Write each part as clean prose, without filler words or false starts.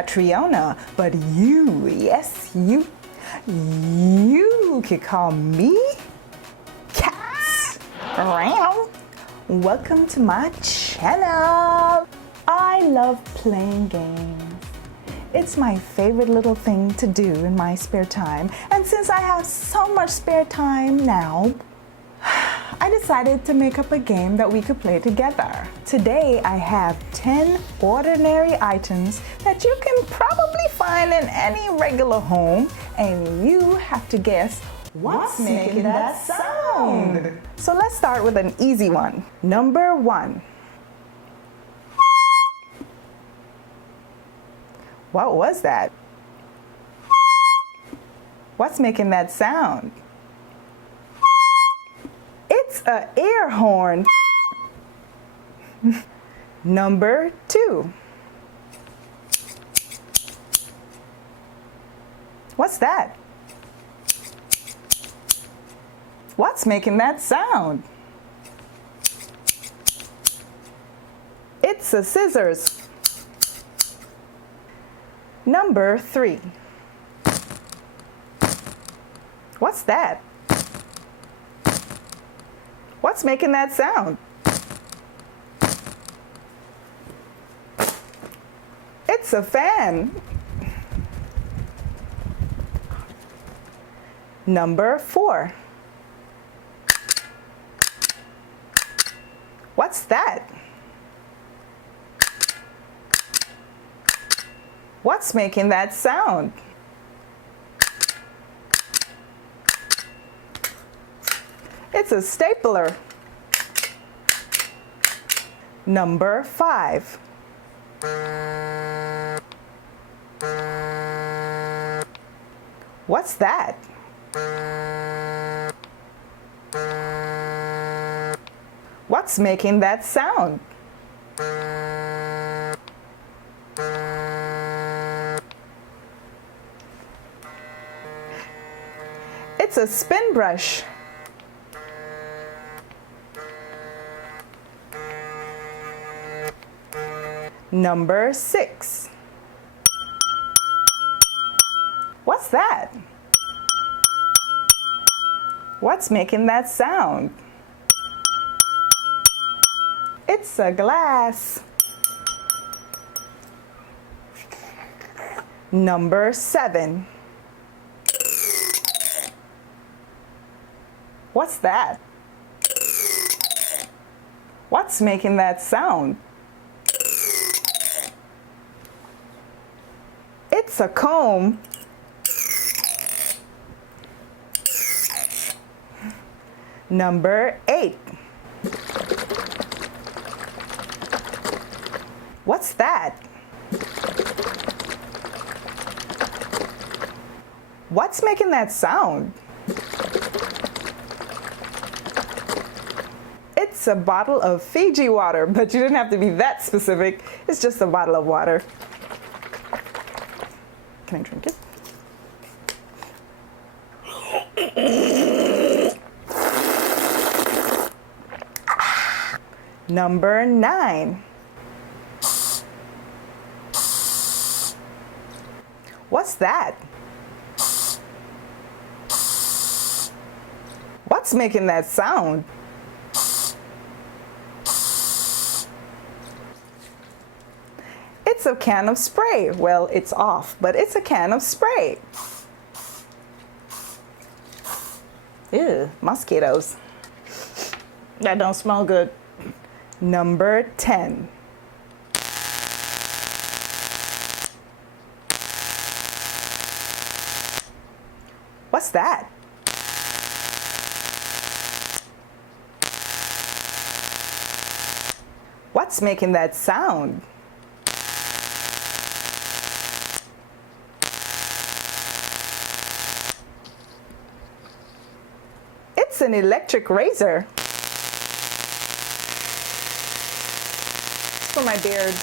Catriona, but you, yes, you can call me Cat. Welcome to my channel. I love playing games. It's my favorite little thing to do in my spare time. And since I have so much spare time now, I decided to make up a game that we could play together. Today I have 10 ordinary items that you can probably find in any regular home, and you have to guess what's making that sound. So let's start with an easy one. Number 1. What was that? What's making that sound? It's an air horn. Number 2. What's that? What's making that sound? It's a scissors. Number 3. What's that? What's making that sound? It's a fan. Number 4. What's that? What's making that sound? It's a stapler. Number 5. What's that? What's making that sound? It's a spin brush. Number 6. What's that? What's making that sound? It's a glass. Number 7. What's that? What's making that sound? It's a comb. Number 8. What's that? What's making that sound? It's a bottle of Fiji water, but you didn't have to be that specific. It's just a bottle of water. Can I drink it? Number 9. What's that? What's making that sound? It's a can of spray. Well, it's off, but it's a can of spray. Ew, mosquitoes. That don't smell good. Number 10. What's that? What's making that sound? It's an electric razor. For my beard.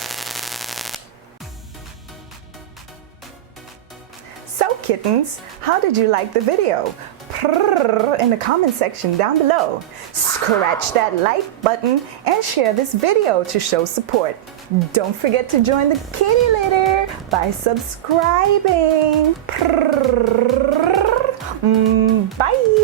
So kittens, how did you like the video? Prrr in the comment section down below. Scratch that like button and share this video to show support. Don't forget to join the kitty litter. by subscribing. Bye.